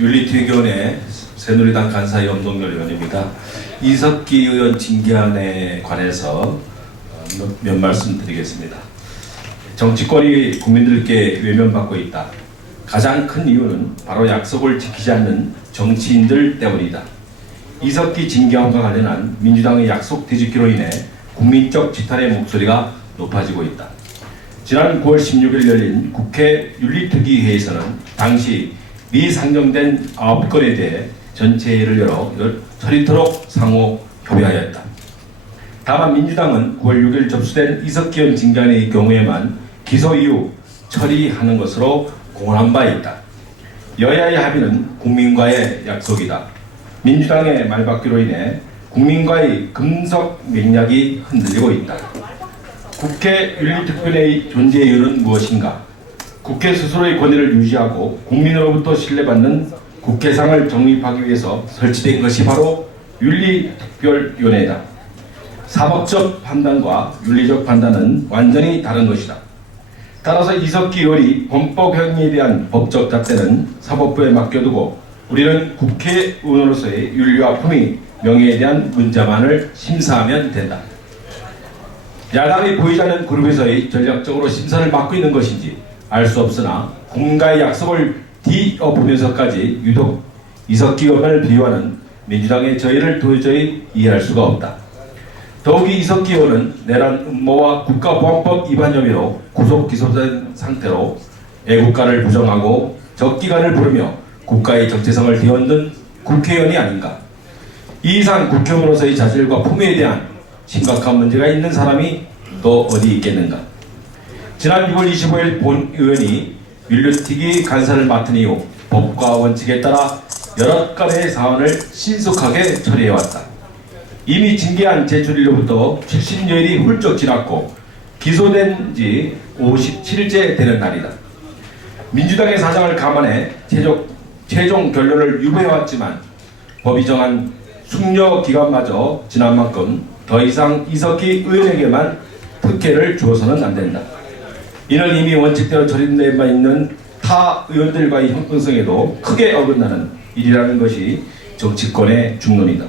윤리퇴교원의 새누리당 간사의 염동열 의원입니다. 이석기 의원 징계안에 관해서 몇 말씀 드리겠습니다. 정치권이 국민들께 외면받고 있다. 가장 큰 이유는 바로 약속을 지키지 않는 정치인들 때문이다. 이석기 징계안과 관련한 민주당의 약속 뒤집기로 인해 국민적 지탄의 목소리가 높아지고 있다. 지난 9월 16일 열린 국회 윤리특위회에서는 당시 미상정된 9건에 대해 전체 회의를 열어 처리토록 상호 협의하였다. 다만 민주당은 9월 6일 접수된 이석기 의원 징계안의 경우에만 기소 이후 처리하는 것으로 공언한 바 있다. 여야의 합의는 국민과의 약속이다. 민주당의 말바뀌로 인해 국민과의 금속 맥락이 흔들리고 있다. 국회 윤리특위의 존재 이유는 무엇인가? 국회 스스로의 권위를 유지하고 국민으로부터 신뢰받는 국회상을 정립하기 위해서 설치된 것이 바로 윤리특별위원회다. 사법적 판단과 윤리적 판단은 완전히 다른 것이다. 따라서 이석기 의원이 범법행위에 대한 법적 잣대는 사법부에 맡겨두고 우리는 국회의원으로서의 윤리와 품위, 명예에 대한 문자만을 심사하면 된다. 야당이 보이지 않는 그룹에서의 전략적으로 심사를 맡고 있는 것인지 알 수 없으나 국민과의 약속을 뒤엎으면서까지 유독 이석기 의원을 비유하는 민주당의 저희를 도저히 이해할 수가 없다. 더욱이 이석기 의원은 내란 음모와 국가보안법 위반 혐의로 구속 기소된 상태로 애국가를 부정하고 적기간을 부르며 국가의 정체성을 뒤흔든 국회의원이 아닌가. 이 이상 국회의원으로서의 자질과 품위에 대한 심각한 문제가 있는 사람이 또 어디 있겠는가. 지난 6월 25일 본 의원이 윤리특위 간사를 맡은 이후 법과 원칙에 따라 여러 건의 사안을 신속하게 처리해왔다. 이미 징계안 제출일로부터 70여일이 훌쩍 지났고 기소된 지 57일째 되는 날이다. 민주당의 사정을 감안해 최종 결론을 유보해왔지만 법이 정한 숙려 기간마저 지난 만큼 더 이상 이석기 의원에게만 특혜를 주어서는 안 된다. 이는 이미 원칙대로 처리된 바 있는 타 의원들과의 형평성에도 크게 어긋나는 일이라는 것이 정치권의 중론이다.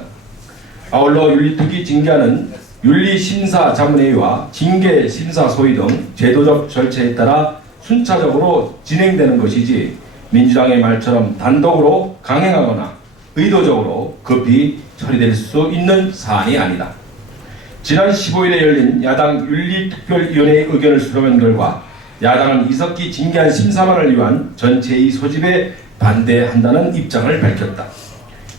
아울러 윤리특위 징계안은 윤리심사자문회의와 징계심사소위 등 제도적 절차에 따라 순차적으로 진행되는 것이지 민주당의 말처럼 단독으로 강행하거나 의도적으로 급히 처리될 수 있는 사안이 아니다. 지난 15일에 열린 야당 윤리특별위원회의 의견을 수렴한 결과 야당은 이석기 징계안 심사만을 위한 전체의 소집에 반대한다는 입장을 밝혔다.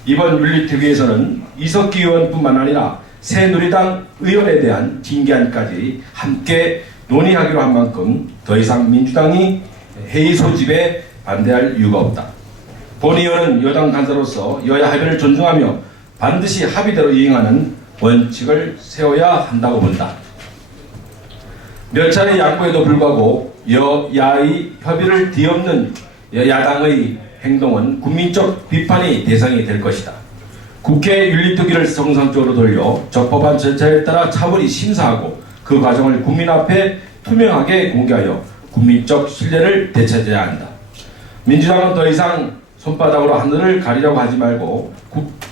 이번 윤리특위에서는 이석기 의원뿐만 아니라 새누리당 의원에 대한 징계안까지 함께 논의하기로 한 만큼 더 이상 민주당이 회의 소집에 반대할 이유가 없다. 본 의원은 여당 간사로서 여야 합의를 존중하며 반드시 합의대로 이행하는 원칙을 세워야 한다고 본다. 몇 차례 양보에도 불구하고 여야의 협의를 뒤엎는 야당의 행동은 국민적 비판의 대상이 될 것이다. 국회 윤리특위를 정상적으로 돌려 적법한 절차에 따라 차분히 심사하고 그 과정을 국민 앞에 투명하게 공개하여 국민적 신뢰를 되찾아야 한다. 민주당은 더 이상 손바닥으로 하늘을 가리려고 하지 말고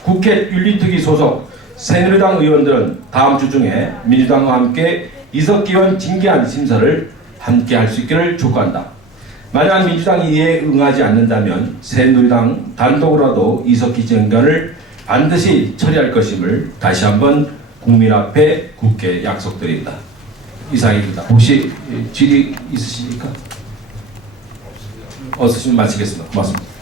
국회 윤리특위 소속 새누리당 의원들은 다음 주 중에 민주당과 함께 이석기 의원 징계안 심사를 함께 할 수 있기를 촉구한다. 만약 민주당이 이에 응하지 않는다면 새누리당 단독으로라도 이석기 징계안을 반드시 처리할 것임을 다시 한번 국민 앞에 굳게 약속드립니다. 이상입니다. 혹시 질의 있으십니까? 없으시면 마치겠습니다. 고맙습니다.